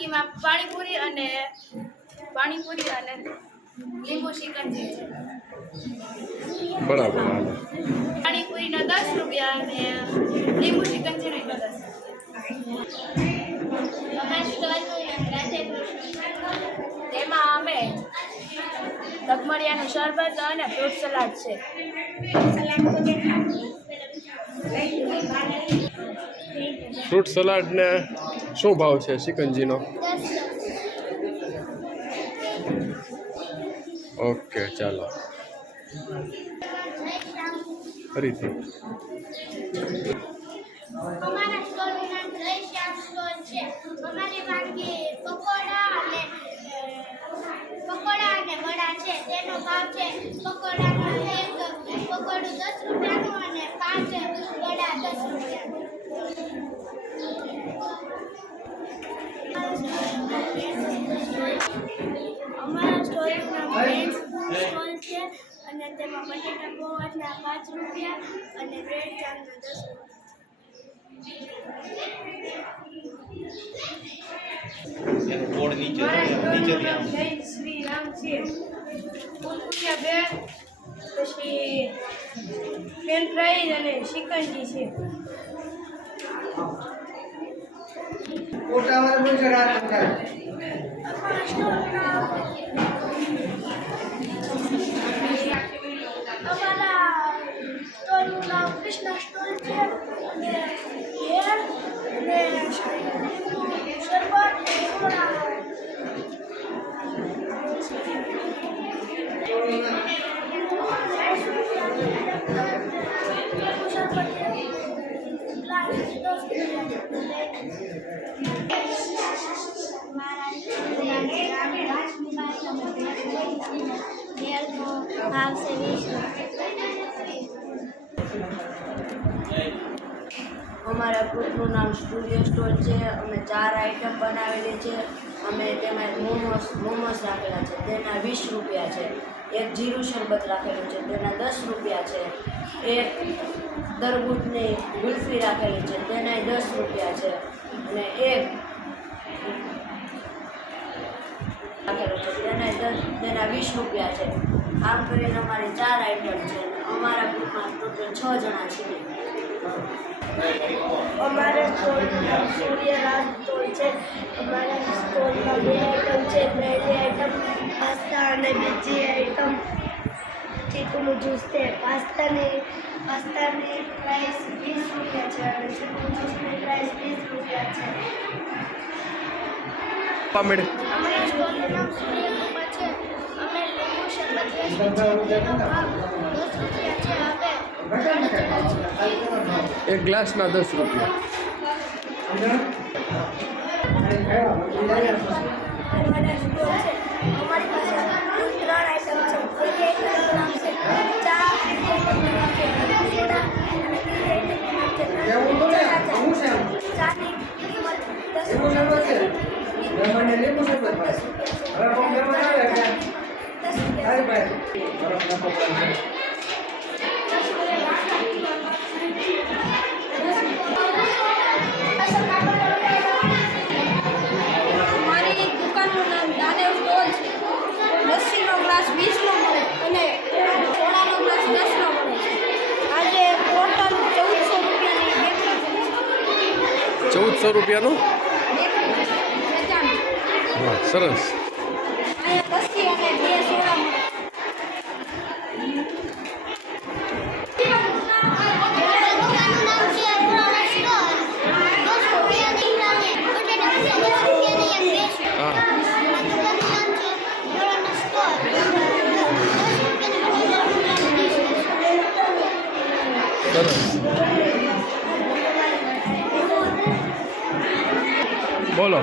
વાનગીમાં પાણીપુરી અને લીંબુ શિકંજી છે. બરાબર. પાણીપુરીનો 10 રૂપિયા અને લીંબુ શિકંજીનો 10 રૂપિયા. તેમાં અમે તકમરિયાનું શરબત અને ફ્રૂટ સલાડ છે. ફ્રૂટ સલાડ ને શું ભાવ છે શિકંજીનો? ઓકે ચાલો ફરીથી. અમારા સ્ટોલનું નામ જય શ્યામ સ્ટોલ છે. અમારી વાનગી પકોડા અને વડા છે. તેનો ભાવ છે પકોડાનું એક પકોડું 10 રૂપિયાનું અને 5 વડા 10 રૂપિયાનું. અમારા સ્ટોલનું નામ ફ્રેન્ડ્સ સ્ટોલ છે અને તેમાં બટેટા પૌવાના 5 રૂપિયા અને બ્રેડ જામના 10 રૂપિયા. બોર્ડ નીચે જય શ્રી રામ છે. ફૂલકુટિયા 2 પછી ફ્રેન્ચ ફ્રાઈઝ અને શિકંજી છે. અમારા સ્ટોલનું નામ કૃષ્ણ સ્ટોલ છે અને હેર અને શરબત भाव से 20 અમારા ગ્રુપનું નામ સ્ટુડિયો સ્ટોલ છે. અમે 4 આઈટમ બનાવેલી છે. અમે તેમાં મોમોસ રાખેલા છે, તેના 20 રૂપિયા છે. એક જીરું શરબત રાખેલું છે, તેના 10 રૂપિયા છે. એક તરબૂચની ગુલ્ફી રાખેલી છે, તેના 10 રૂપિયા છે. અને એક રાખેલો છે, તેના 20 રૂપિયા છે. આમ કરીને અમારી 4 આઈટમ છે. અમારા ગ્રુપમાં ટોટલ 6 જણા છીએ. અમારા સ્ટોલનું નામ સૂર્યરાજ સ્ટોલ છે. અમારા સ્ટોલમાં 2 આઈટમ છે. પહેલી આઈટમ પાસ્તા અને બીજી આઈટમ ચીકુનું જ્યુસ છે. પાસ્તાની પ્રાઇસ 20 રૂપિયા છે અને ચીકુનું જ્યુસની પ્રાઇસ 20 રૂપિયા છે. અમારા સ્ટોલનું નામ સૂર્યકૃપા છે. અમે લીંબુ શરબત વેચીએ છીએ. તેનો ભાવ 10 રૂપિયા છે. એક ગ્લાસના 10 રૂપિયા. અમારા સ્ટોલ છે. અમારી પાસે 3 આઈટમ છે. પહેલી આઈટમનું નામ છે ચા, બીજી આઈટમનું નામ છે ચાની કિંમત 10 મારી દુકાનનું નામ દાનેવ સ્ટોલ છે. લસ્સીનો ગ્લાસ 20નો મળે અને સોડાનો ગ્લાસ 10નો મળે છે. આજે ટોટલ 1400 રૂપિયાનું? હા, સરસ. અહીંયા લસ્સી અને 2 સોડા મળે. સરસ. બોલો.